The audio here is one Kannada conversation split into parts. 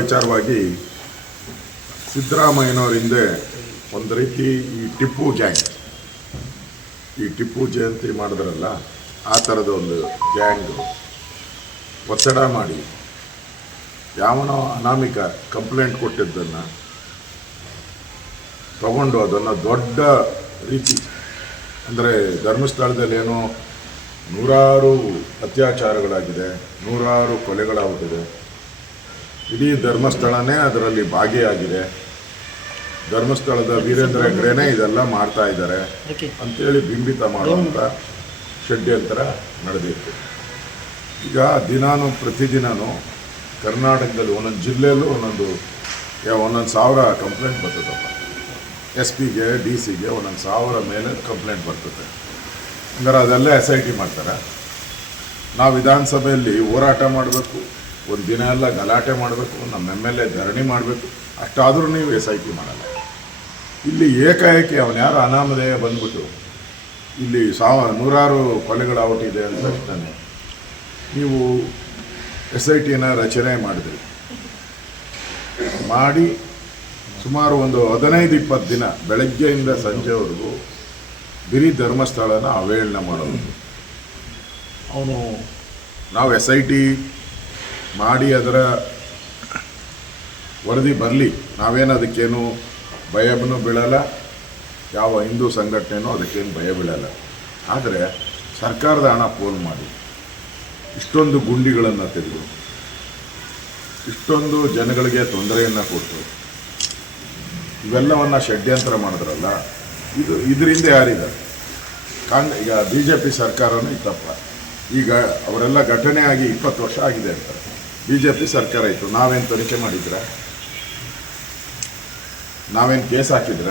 ವಿಚಾರವಾಗಿ ಸಿದ್ದರಾಮಯ್ಯನವ್ರ ಹಿಂದೆ ಒಂದು ರೀತಿ ಈ ಟಿಪ್ಪು ಗ್ಯಾಂಗ್, ಈ ಟಿಪ್ಪು ಜಯಂತಿ ಮಾಡಿದ್ರಲ್ಲ, ಆ ಥರದ ಒಂದು ಗ್ಯಾಂಗ್ ಒತ್ತಡ ಮಾಡಿ ಯಾವನೋ ಅನಾಮಿಕ ಕಂಪ್ಲೇಂಟ್ ಕೊಟ್ಟಿದ್ದನ್ನು ತಗೊಂಡು ಅದನ್ನು ದೊಡ್ಡ ರೀತಿ, ಅಂದರೆ ಧರ್ಮಸ್ಥಳದಲ್ಲಿ ಏನೋ ನೂರಾರು ಅತ್ಯಾಚಾರಗಳಾಗಿದೆ, ನೂರಾರು ಕೊಲೆಗಳಾಗುತ್ತಿದೆ ಇಡೀ ಧರ್ಮಸ್ಥಳನೇ ಅದರಲ್ಲಿ ಭಾಗಿಯಾಗಿದೆ. ಧರ್ಮಸ್ಥಳದ ವೀರೇಂದ್ರ ಹೆಗ್ಡೆನೇ ಇದೆಲ್ಲ ಮಾಡ್ತಾ ಇದ್ದಾರೆ. ಅಂತೇಳಿ ಬಿಂಬಿತ ಮಾಡುವಂಥ ಷಡ್ಯಂತರ ನಡೆದಿತ್ತು. ಈಗ ದಿನಾನು ಪ್ರತಿದಿನನೂ ಕರ್ನಾಟಕದಲ್ಲಿ ಒಂದೊಂದು ಜಿಲ್ಲೆಯಲ್ಲೂ ಒಂದೊಂದು ಯಾ- ಒಂದೊಂದು ಸಾವಿರ ಕಂಪ್ಲೇಂಟ್ ಬರ್ತದಪ್ಪ. ಎಸ್ ಪಿಗೆ ಡಿ ಸಿಗೆ ಒಂದೊಂದು ಸಾವಿರ ಮೇಲೆ ಕಂಪ್ಲೇಂಟ್ ಬರ್ತದೆ. ಹಂಗಾರೆ ಅದೆಲ್ಲ ಎಸ್ ಐ ಟಿ ಮಾಡ್ತಾರೆ? ನಾವು ವಿಧಾನಸಭೆಯಲ್ಲಿ ಹೋರಾಟ ಮಾಡಬೇಕು. ಒಂದು ದಿನ ಎಲ್ಲ ಗಲಾಟೆ ಮಾಡಬೇಕು, ನಮ್ಮ ಎಂ ಎಲ್ ಎ ಧರಣಿ ಮಾಡಬೇಕು, ಅಷ್ಟಾದರೂ ನೀವು ಎಸ್ ಐ ಪಿ ಮಾಡಲ್ಲ. ಇಲ್ಲಿ ಏಕಾಏಕಿ ಅವನು ಯಾರು ಅನಾಮಧೇಯ ಬಂದ್ಬಿಟ್ಟು ಇಲ್ಲಿ ಸಾವ ನೂರಾರು ಕೊಲೆಗಳ ಔಟಿದೆ ಅಂತ ತಕ್ಷಣ ನೀವು ಎಸ್ ಐ ಟಿನ ರಚನೆ ಮಾಡಿದ್ರಿ. ಮಾಡಿ ಸುಮಾರು ಒಂದು ಹದಿನೈದು, ಇಪ್ಪತ್ತು ದಿನ ಬೆಳಗ್ಗೆಯಿಂದ ಸಂಜೆವರೆಗೂ ಬಿರಿ ಧರ್ಮಸ್ಥಳನ ಅವೇಳನ ಮಾಡೋದು. ಅವನು, ನಾವು ಎಸ್ ಐ ಟಿ ಮಾಡಿ ಅದರ ವರದಿ ಬರಲಿ. ನಾವೇನು ಅದಕ್ಕೇನು ಭಯವನ್ನು ಬೀಳಲ್ಲ. ಯಾವ ಹಿಂದೂ ಸಂಘಟನೆನೂ ಅದಕ್ಕೇನು ಭಯ ಬೀಳಲ್ಲ. ಆದರೆ ಸರ್ಕಾರದ ಹಣ ಫೋನ್ ಮಾಡಿ. ಇಷ್ಟೊಂದು ಗುಂಡಿಗಳನ್ನು ತೆಗೆದು, ಇಷ್ಟೊಂದು ಜನಗಳಿಗೆ ತೊಂದರೆಯನ್ನು ಕೊಟ್ಟು, ಇವೆಲ್ಲವನ್ನು ಷಡ್ಯಂತರ ಮಾಡಿದ್ರಲ್ಲ, ಇದು ಇದರಿಂದ ಯಾರಿದ್ದಾರೆ ಕಾಂಗ್, ಈಗ ಬಿ ಜೆ ಪಿ ಸರ್ಕಾರನೂ ಇತ್ತಪ್ಪ ಈಗ ಅವರೆಲ್ಲ ಘಟನೆ ಆಗಿ ಇಪ್ಪತ್ತು ವರ್ಷ ಆಗಿದೆ ಅಂತಾರೆ ಬಿ ಜೆ ಪಿ ಸರ್ಕಾರ ಇತ್ತು. ನಾವೇನು ತನಿಖೆ ಮಾಡಿದ್ರ? ನಾವೇನು ಕೇಸ್ ಹಾಕಿದ್ರ?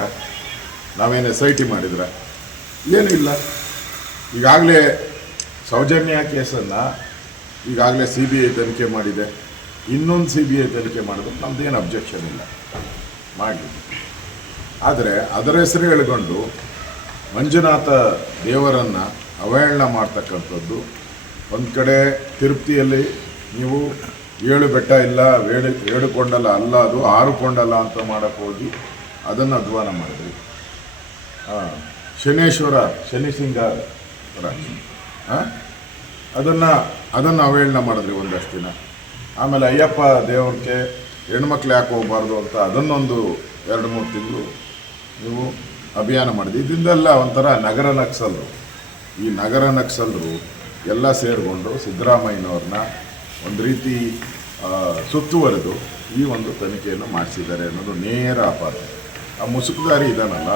ನಾವೇನು ಎಸ್ ಐ ಟಿ ಮಾಡಿದ್ರ? ಏನೂ ಇಲ್ಲ. ಈಗಾಗಲೇ ಸೌಜನ್ಯ ಕೇಸನ್ನು ಈಗಾಗಲೇ ಸಿ ಬಿ ಐ ತನಿಖೆ ಮಾಡಿದೆ. ಇನ್ನೊಂದು ಸಿ ಬಿ ಐ ತನಿಖೆ ಮಾಡಿದ್ರೆ ನಮ್ಮದೇನು ಅಬ್ಜೆಕ್ಷನ್ ಇಲ್ಲ. ಮಾಡಲಿ. ಆದರೆ ಅದರ ಹೆಸರು ಹೇಳಿಕೊಂಡು ಮಂಜುನಾಥ ದೇವರನ್ನು ಅವಹೇಳನ ಮಾಡ್ತಕ್ಕಂಥದ್ದು ಒಂದು ಕಡೆ ತಿರುಪ್ತಿಯಲ್ಲಿ ನೀವು ಏಳು ಬೆಟ್ಟ ಇಲ್ಲ, ಏಳು ಏಳು ಕೊಂಡಲ್ಲ ಅಲ್ಲ ಅದು, ಆರು ಕೊಂಡಲ್ಲ ಅಂತ ಮಾಡಕ್ಕೆ ಹೋಗಿ ಅದನ್ನು ಅಧ್ವಾನ ಮಾಡಿದ್ರಿ. ಶನೇಶ್ವರ ಶನಿ ಸಿಂಗಾರ ಅದನ್ನು ಅದನ್ನು ಅವಹೇಳನ ಮಾಡಿದ್ರಿ ಒಂದಷ್ಟು ದಿನ. ಆಮೇಲೆ ಅಯ್ಯಪ್ಪ ದೇವ್ರಿಗೆ ಹೆಣ್ಮಕ್ಳು ಯಾಕೆ ಹೋಗಬಾರ್ದು ಅಂತ ಅದನ್ನೊಂದು ಎರಡು ಮೂರು ತಿಂಗಳು ನೀವು ಅಭಿಯಾನ ಮಾಡಿದ್ರಿ. ಇದರಿಂದೆಲ್ಲ ಒಂಥರ ನಗರ ನಕ್ಸಲರು. ಈ ನಗರ ನಕ್ಸಲ್ರು ಎಲ್ಲ ಸೇರಿಕೊಂಡು ಸಿದ್ದರಾಮಯ್ಯನವ್ರನ್ನ. ಒಂದು ರೀತಿ ಸುತ್ತುವರೆದು ಈ ಒಂದು ತನಿಖೆಯನ್ನು ಮಾಡಿಸಿದ್ದಾರೆ ಅನ್ನೋದು ನೇರ ಅಪಾರ ಆ ಮುಸುಕುದಾರಿ ಇದಾನಲ್ಲ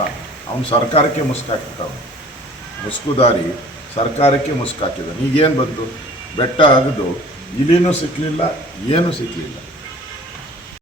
ಅವನು ಸರ್ಕಾರಕ್ಕೆ ಮುಸುಕಾಕ್ಬಿಟ್ಟವನು. ಮುಸುಕುದಾರಿ ಸರ್ಕಾರಕ್ಕೆ ಮುಸುಕಾಕಿದ್ದಾನೆ. ಈಗೇನು ಬಂತು? ಬೆಟ್ಟ ಅಗದು ಇಲ್ಲಿನೂ ಸಿಕ್ಕಲಿಲ್ಲ ಏನೂ ಸಿಕ್ಕಲಿಲ್ಲ